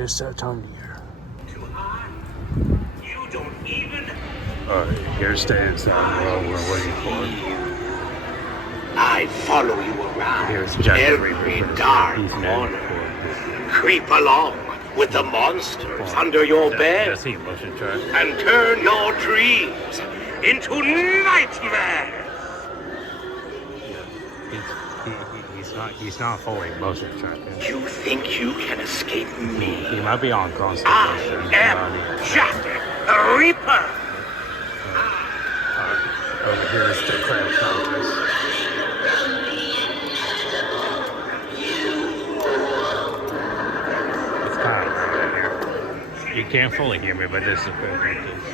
Here's that time of year. You don't even. Alright, here's the inside world we're waiting for. I follow you around Here's Jack every dark corner. Creep along with the monsters under your bed Does he motion track? and turn your dreams into nightmares. He's not fully motion tracking. You think you can escape me? He might be on constant I motion. am Jack the Reaper. Over here is the crab counters. It's kind of loud in here. You can't fully hear me, but this is crab counters.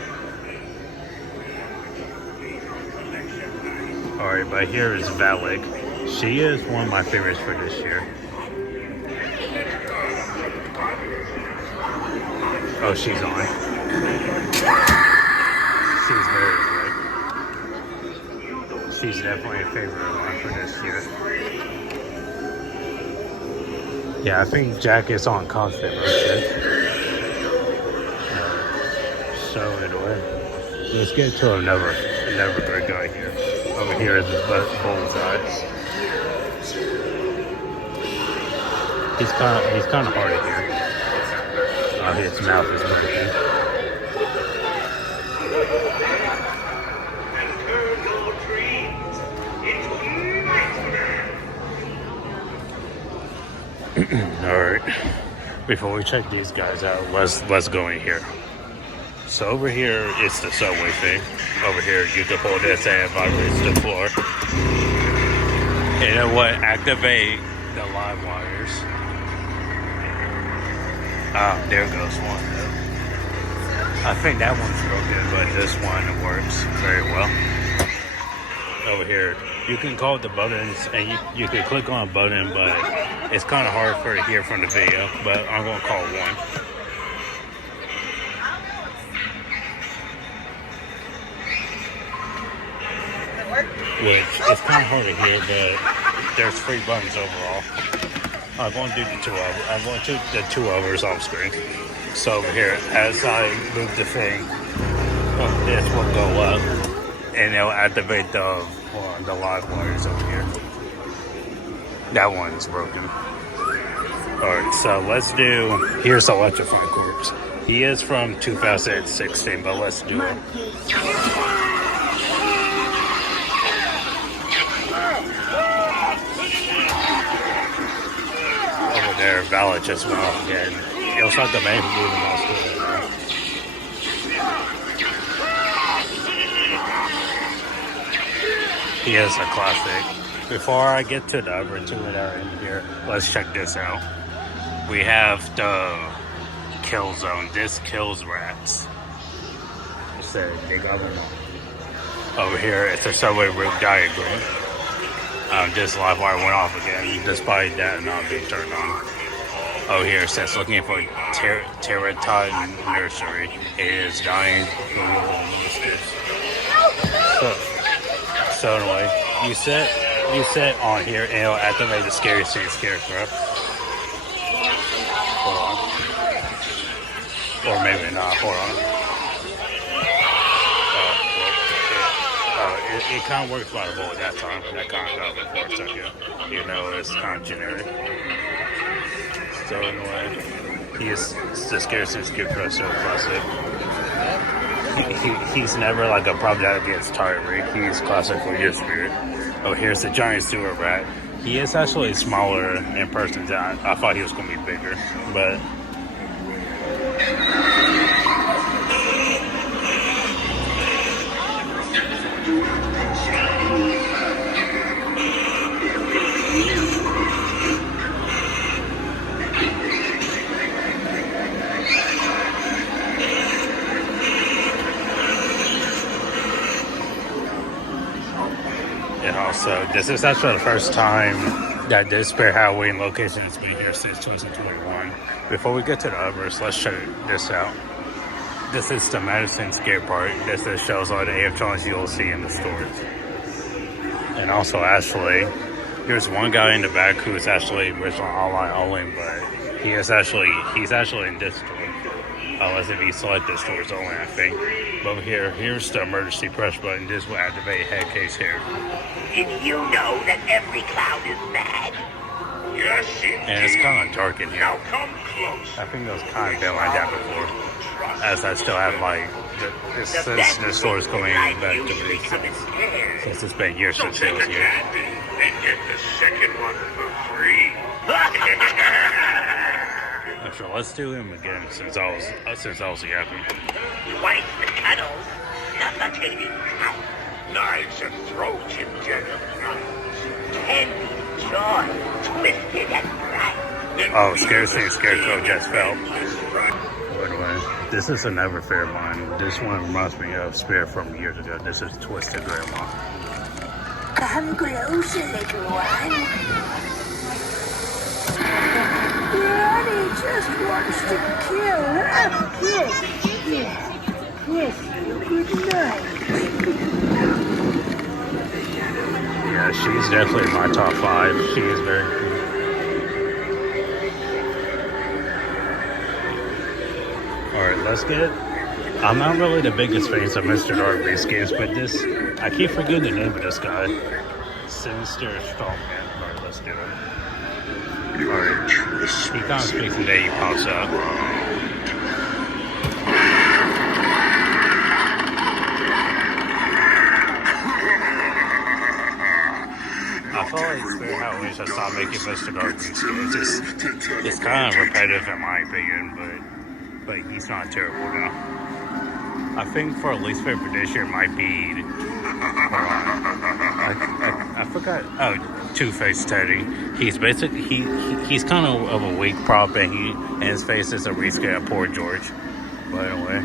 Alright, but here is Valak. She is one of my favorites for this year. Oh, she's on. She's very good. She's definitely a favorite of mine for this year. Yeah, I think Jack is on constant motion. So anyway, let's get to another great guy here. Over here is the bullseye. He's kind of hard to hear. His mouth is working. All right. Before we check these guys out, let's go in here. So over here, it's the subway thing. Over here, you can pull this and vibrate the floor. And it will activate the live wires. There goes one. I think that one's broken, but this one works very well. Over here, you can call the buttons, and you can click on a button, but it's kind of hard for it to hear from the video. But I'm gonna call one. Which is kind of hard to hear, but there's 3 buttons overall. I'm going to do the 2 hours. I'm going to do the 2 hours off screen. So over here, as I move the thing, this will go up, and it'll activate the live wires over here. That one's broken. Alright, so let's do. Here's Electrified Corpse. He is from 2016, but let's do it. There, Valak just went off again. It was like the man who moved the most good. He is a classic. Before I get to the other 2 that are in here, let's check this out. We have the kill zone. This kills rats. So they got them all. Over here, it's a subway route diagram. This live wire went off again, despite that not being turned on. Oh, here it says looking for Pteridot Nursery. It is dying. So anyway, you set on here and it'll activate the scary scene scarecrow. Hold on. Or maybe not. Hold on. It kind of works by the bullet that time. That kind of got before a second. You know, it's kind of generic. So anyway, he's the scarcest scarecrow, so classic. He's never like a problem that gets tired. He's classic for your spirit. Oh, here's the giant sewer rat. He is actually smaller in person than I thought he was going to be bigger, but. And also, this is actually the first time that this Spirit Halloween location has been here since 2021. Before we get to the others, let's check this out. This is the Madison Skate Park. This shows all the animatronics you'll see in the stores. And also, actually, there's one guy in the back who's actually original online only, but he's actually in this store. Unless if you select the stores only, I think. But over here's the emergency press button. This will activate head case here. Did you know that every clown is bad? Yes, indeed. And it's kind of dark in here. Now come close. I think it was kind of been like that before. As I still have like, since the store's coming back to me. Since it's been years since it was here. And get the second one for free. So let's do him again since I was yapping. Twice the cuddles, suffocating cut. Knives and throats in general. Candy joy, twisted and bright. Oh, Scarecrow just fell. By the way, this is another favorite mine. This one reminds me of Spirit from years ago. This is Twisted Grandma. Come closer, little one. Daddy just wants to kill. Yes, good night. Yeah, she's definitely in my top 5. She is very cool. Alright, let's get... I'm not really the biggest fan of Mr. Darby's games, but this... I keep forgetting the name of this guy. Sinister Strongman. Alright, let's do it. Alright. He kind of speaks and then he pops up. I feel like Spirit Halloween should stop making Mr. Darby's games. It's kind of repetitive in my opinion, but he's not terrible now. I think for least favorite this year might be... I forgot. Oh, Two-Face Teddy. He's basically he's kind of a weak prop, and his face is a rescale of Poor George. By the way,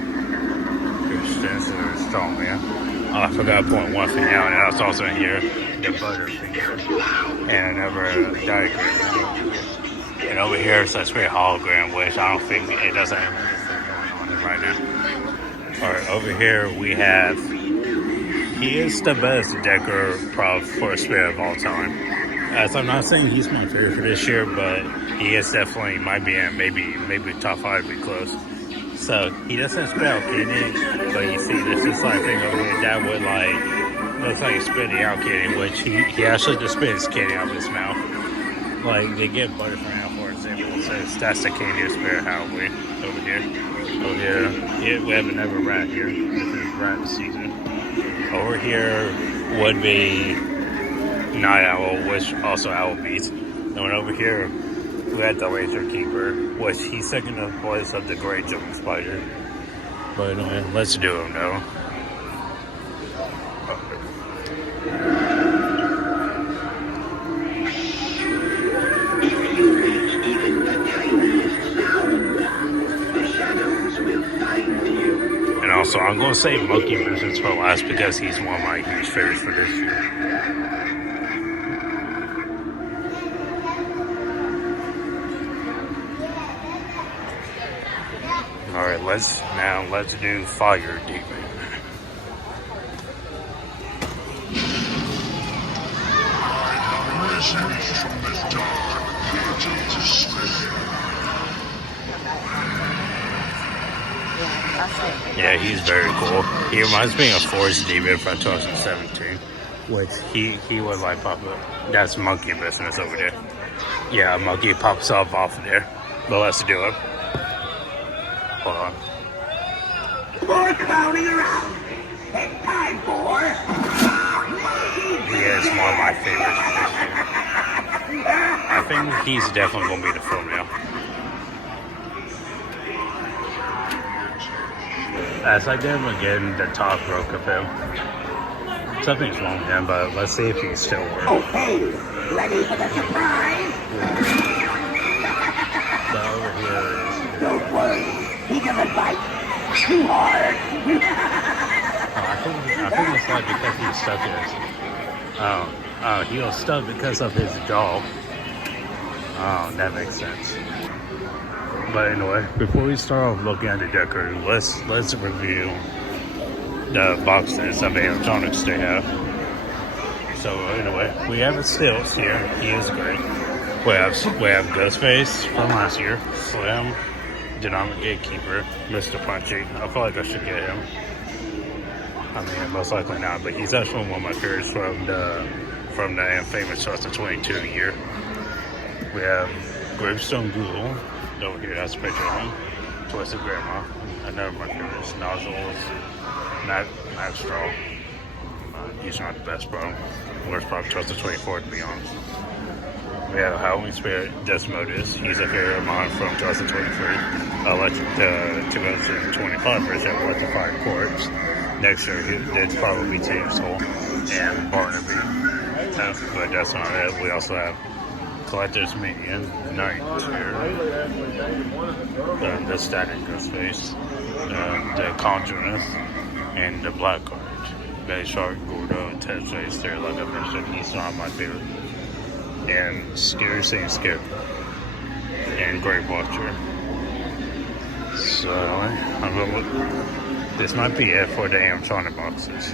here's Strong Man. Oh, I forgot point one for now, and that's also in here. The Butterfinger and another diagram. And over here it's a Spirit hologram, which I don't think it doesn't have anything going on right now. Alright, over here we have... He is the best Decker prop for a Spirit of all time. As I'm not saying he's my favorite for this year, but he is definitely might be in maybe top 5 be close. So he doesn't spell kidney, but you see this is like thing over here that would like looks like he's spitting out kidney, which he actually just spit his kidney out of his mouth. Like they get Butterfinger for example, so that's the candy of Spirit Halloween over here. Over here, we have another rat here. This is rat season. Over here would be Night Owl, which also Owl beats. And over here, we had the Laser Keeper, which he's second in place of the Great Jumping Spider. But anyway, let's do him though. And also, I'm going to say Monkey Business for last because he's one of my huge favorites for this year. Alright, let's do Fire Demon. Yeah, he's very cool. He reminds me of Forest Demon from 2017, which he would like pop up. That's Monkey Business over there. Yeah, Monkey pops up off of there. But let's do it. Hold on. More clowning around. It's time for... He is one of my favorites this year. I think he's definitely going to be the film now. As I did him again, the top broke of him. Something's wrong with him, but let's see if he's still working. Okay, ready for the surprise? So over here is... Don't worry, he doesn't bite too hard. I think it's like because he's stuck in his... he was stuck because of his jaw. Oh, that makes sense. But anyway, before we start off looking at the Decker, let's review the boxes of animatronics they have. So anyway, we have a Stilts here. He is great. We have Ghostface from last year. Slim, Dynamic Gatekeeper, Mr. Punchy. I feel like I should get him. I mean, most likely not, but he's actually one of my favorites from the infamous 2022 year. We have Gravestone Ghoul over here. That's a picture of him. Twisted Grandma. Another of my favorites. Nozzles. Max Straw. He's not the best, bro. Worst part of 2024, to be honest. We have Halloween Spirit, Desmodus. He's a favorite of mine from 2023. The 2025 version of Electrified Corpse. Next year, it's probably James Hole and Barnaby. But that's not it. We also have Collector's Minion, Night here. The Static Ghostface, the Conjureth, and the Black Card. Bay Shark, Gordo, and Ted Face there. Like I mentioned, he's not my favorite. And Scary Saint Scary. And Grave Watcher. So, I'm gonna look. This might be it for the animatronic boxes.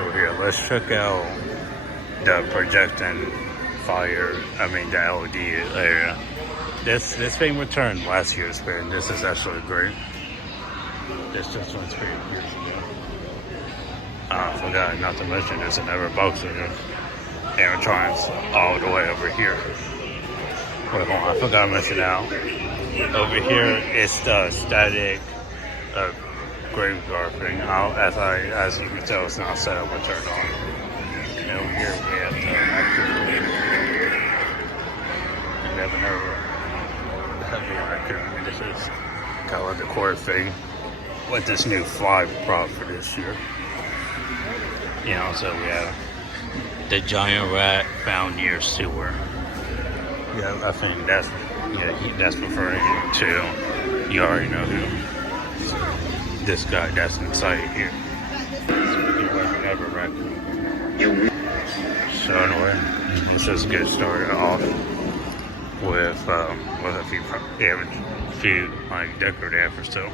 Over here, let's check out the projecting fire, the LED area. This thing returned last year's spin, and this is actually great. This just went straight years ago. I forgot not to mention there's another box of animatronics all the way over here. Wait, hold on, I forgot to mention out. Over here, it's the static graveyard thing. As you can tell, it's not set up or turned on. And over here, we have the raccoon. We have another heavy raccoon. And this is kind of like the core thing with this new 5 prop for this year. So we have the giant rat found near sewer. Yeah, I think that's referring to, you already know who. This guy that's inside here. So we have a raccoon. So anyway, let's just get started off with a few like decorative efforts. So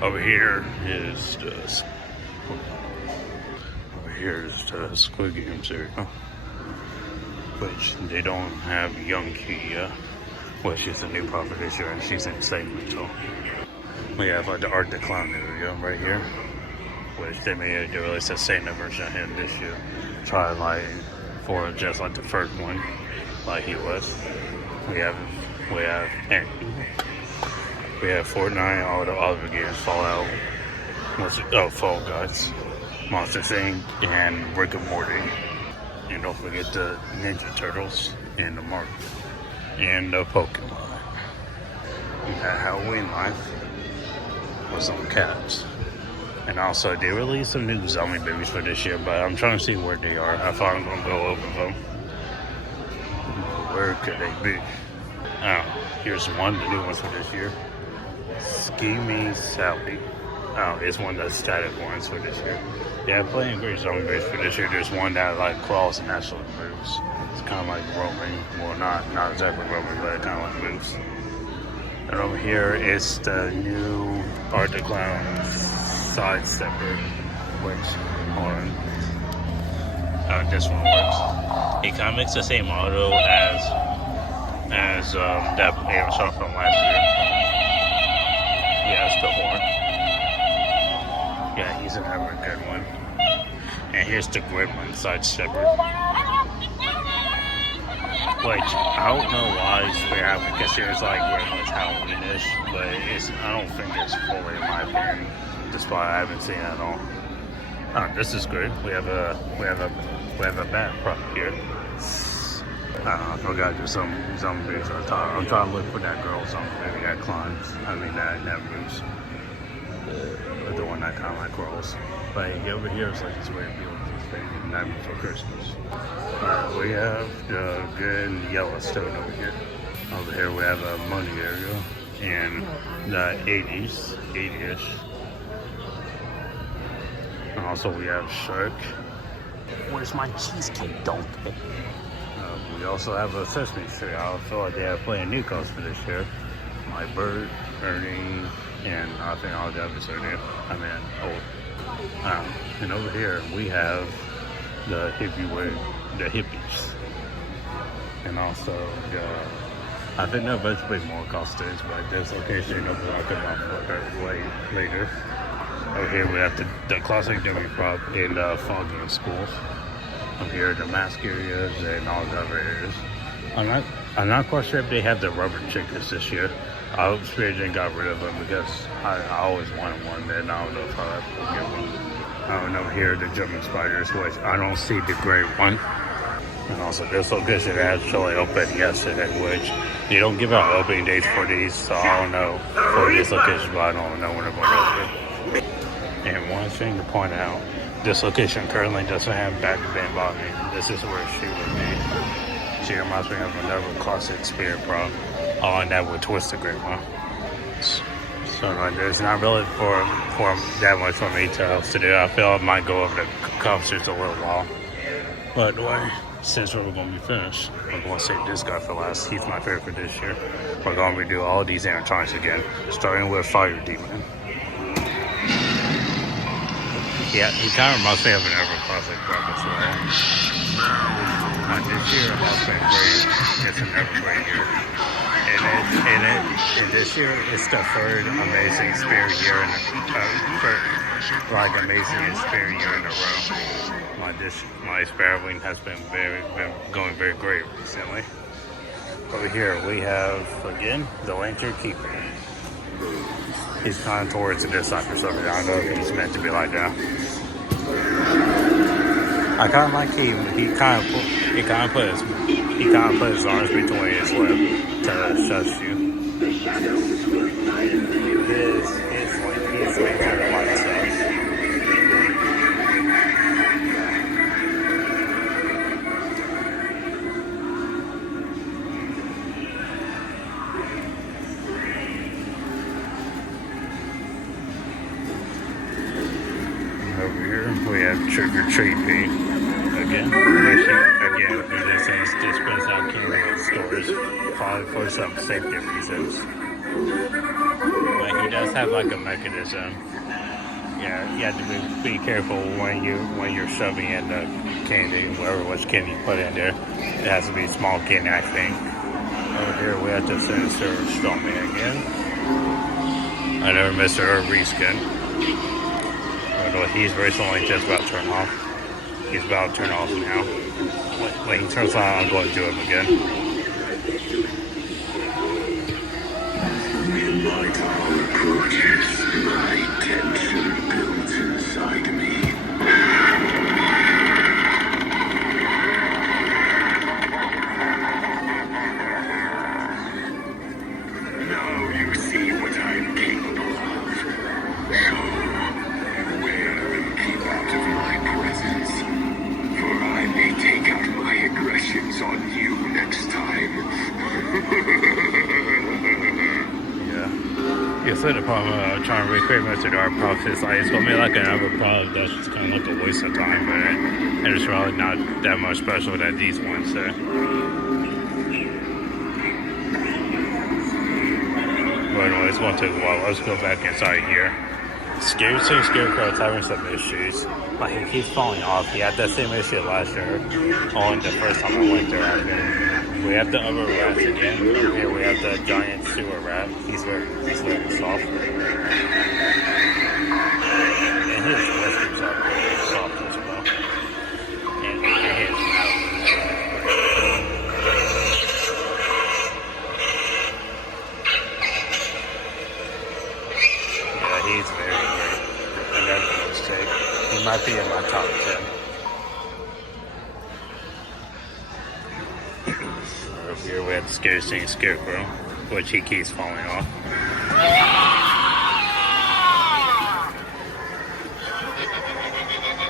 over here is the Squid Game cereal, which they don't have Young Key yet, which is a new prophet this year, and she's insane. So we have the Art the Clown area right here, which they made to release a Santa version of him this year. Try for just like the first one, like he was. We have Fortnite, all the other games, Fallout, Fall Guys, Monster Inc., and Rick and Morty. And don't forget the Ninja Turtles and the Marvel and the Pokemon. We got Halloween Life with some cats. And also, they released some new zombie babies for this year, but I'm trying to see where they are. I thought I'm going to go over them. Where could they be? Oh, here's one, the new ones for this year. Scheming Sally. Oh, it's one of the static ones for this year. Yeah, playing great zombie babies for this year. There's one that crawls and actually moves. It's kind of like roaming. Well, not exactly roaming, but it kind of like moves. And over here is the new Art the Clown side stepper, which this one works. It kind of makes the same auto as that animatronic from last year. Yeah, it's the horn. Yeah, he's another good one. And here's the Gremlin side stepper, which I don't know why we have it considered like Gremlin's Halloween-ish, but I don't think it's fully, in my opinion, despite I haven't seen it at all. This is good. We have a bat prop here. I forgot to do some zombies on top. I'm trying to look for that girl zombie baby that climbs. That moves. The one that kind of like crawls. But over here is like this weird beautiful thing. Nightmare for Christmas. We have the good Yellowstone over here. Over here we have a money area and the 80-ish. And also we have Shark. Where's my cheesecake donkey? We also have a Sesame Street. I feel like they have playing new codes for this year. My Bird, Ernie, and I think all the others are new. And over here we have the hippies. And also, I think there'll eventually be more costumes, but this location will be talking about later. Over here we have the classic dummy prop in Foggy in School. Over here the mask areas and all the other areas. I'm not quite sure if they have the rubber chickens this year. I hope Spirit didn't got rid of them because I always wanted one, and I don't know if I'll ever get one. I don't know here the German spiders, which I don't see the gray one. And also this location actually opened yesterday, which they don't give out opening dates for these, so I don't know for this location, but I don't know when they're going to open. And one thing to point out, this location currently doesn't have back bend botany. This is where she would be. She reminds me of another classic Spirit prop. Oh, and that would twist the grandma. So there's not really for that much for me to do. I feel I might go over the coasters a little while. But anyway, since we're going to be finished, we're going to save this guy for last. He's my favorite for this year. We're going to redo all these animatronics again, starting with Fire Demon. Yeah, he kind of reminds me of an ever classic prop as well. This year has been great. It's an ever great year. And this year, it's the third amazing Spirit year in amazing Spirit year in a row. My Spirit Wing has been going very great recently. Over here we have again the Lantern Keeper. He's kind of towards this side or something. I don't know if he's meant to be like that. I kind of like he kind of put his arms between his lips to shush you. His laser lights up. Over here we have Trick or Treat Pete. Again, he just dispense out candy in stores, probably for some safety reasons. But he does have like a mechanism. Yeah, you have to be careful when you're shoving in the candy, which candy you put in there. It has to be small candy, I think. Over here we have the Sinister Strongman again. Another Mr. Reskin. He's recently just about to turn off. He's about to turn off now. When he turns on, I'm going to do him again. When my tower approaches, my tension builds inside me. Now you see what I'm capable of. So, beware and keep out of my presence. For I may take out my aggressions on you next time. Yeah, so the problem trying to recreate most of the art props is like it's gonna be like another product that's just kind of like a waste of time, but it's really not that much special that these ones say. But anyways, one take a while. Let's go back inside here. Scarecrow's having some issues. Like he keeps falling off. He had that same issue last year on the first time I went there. I think. We have the other rats again. Here we have the giant sewer rat. He's very soft. And his whiskers are very soft as well. And his mouth. Yeah, he's very great. And that's a mistake. He might be in my top 10. Here we have the scary thing Scarecrow, which he keeps falling off.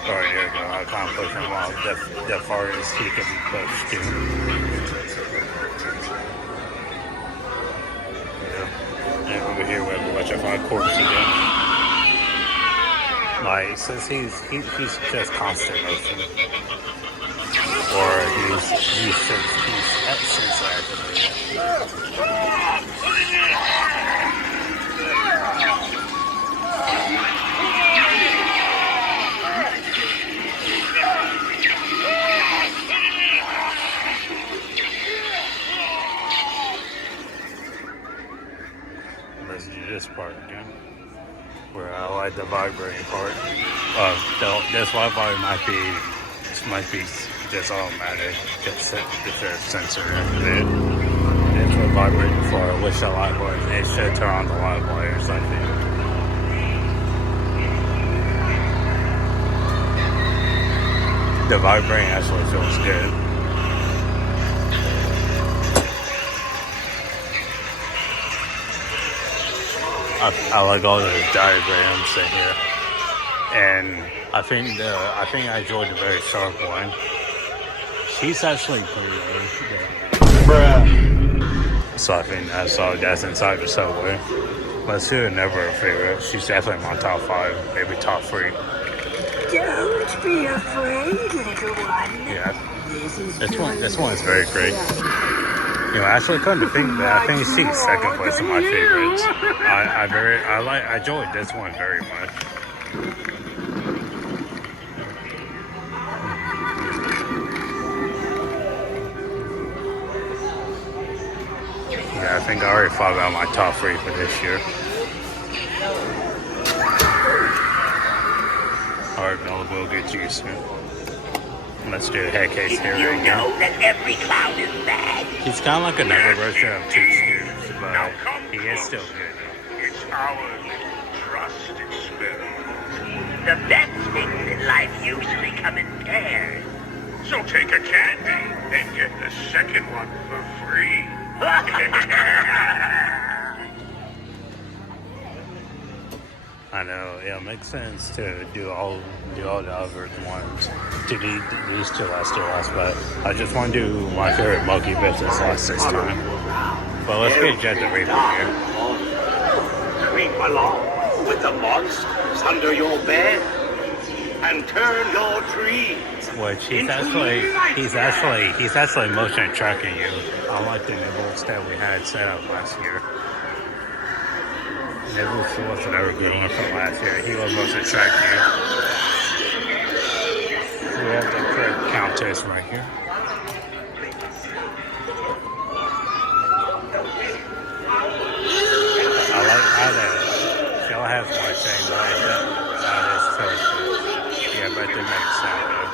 Alright, there we go. I'll kind of push him off the farthest he can be pushed to. Yeah. And over here we have the electrified corpse again. Like, since he's just constant motion. Or he's at the vibrating part. This Wi-Fi might be just automatic, just a sensor in it. It's for vibrating for which the live wires. It should turn on the live wires, I think. The vibrating actually feels good. I like all the diagrams in here, and I think I enjoyed the very sharp one. She's actually pretty good. Bruh. So I think that's inside the subway. But she was never a favorite. She's definitely my top 5, maybe top 3. Don't be afraid, little one. Yeah, this one is very great. You know, I actually couldn't think that. I think she's second place in my favorites. I enjoyed this one very much. Yeah, I think I already thought about my top 3 for this year. Alright, Mel, we'll get you soon. Let's do a head case here. You know that every clown is bad. He's kind of like another version of Two Scoops, but he is still good. It's ours to trust experiment. The best things in life usually come in pairs. So take a candy and get the second one for free. I know, yeah, it makes sense to do all the other ones. To do these two last, but I just want to do my favorite monkey business last this time. But let's get Jet the Reaper here. Creep along with the monsters under your bed and turn your trees. Which he's actually motion tracking you. Unlike the nibbles that we had set up last year. Nibbles wasn't ever good one from last year. He was motion tracking you. We have the correct countess right here. I like how the shell has more shame like that. Yeah, but it makes sense though.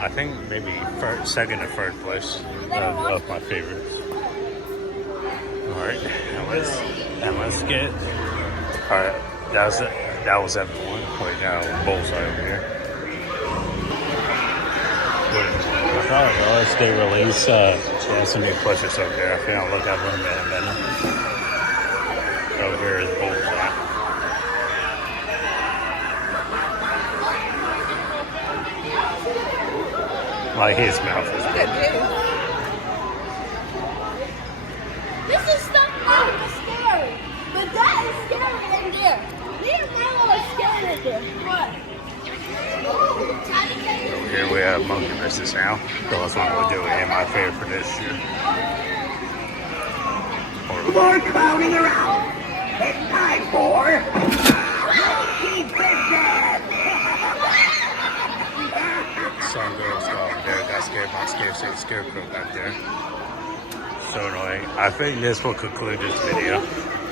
I think maybe second or third place of my favorites. Alright, and let's get, alright, that was everyone. Wait, now Bullseye over here. Alright, well, let's release, there's some new pushes over there. I think I'll look at them in a minute. Over here is Bullseye. Like his mouth is big. This is stuff that's scary. But that is scary in there. Me and Milo are scared in there. What? Here we have Monkey Business now. So that's what we'll do in my favorite for this year. More clowning around. It's time for Monkey Business. Some girls go over there. Got scared by scarecrow back there. So anyway, I think this will conclude this video.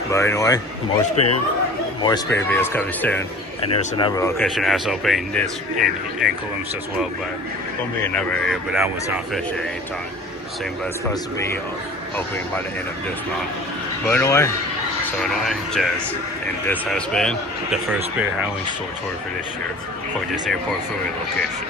But anyway, more spirit videos coming soon. And there's another location that's opening this in Columbus as well, but it's gonna be another area, but that was not finished at any time. Same, but it's supposed to be opening by the end of this month. But anyway, and this has been the first Spirit Halloween store tour for this year for this airport Thruway location.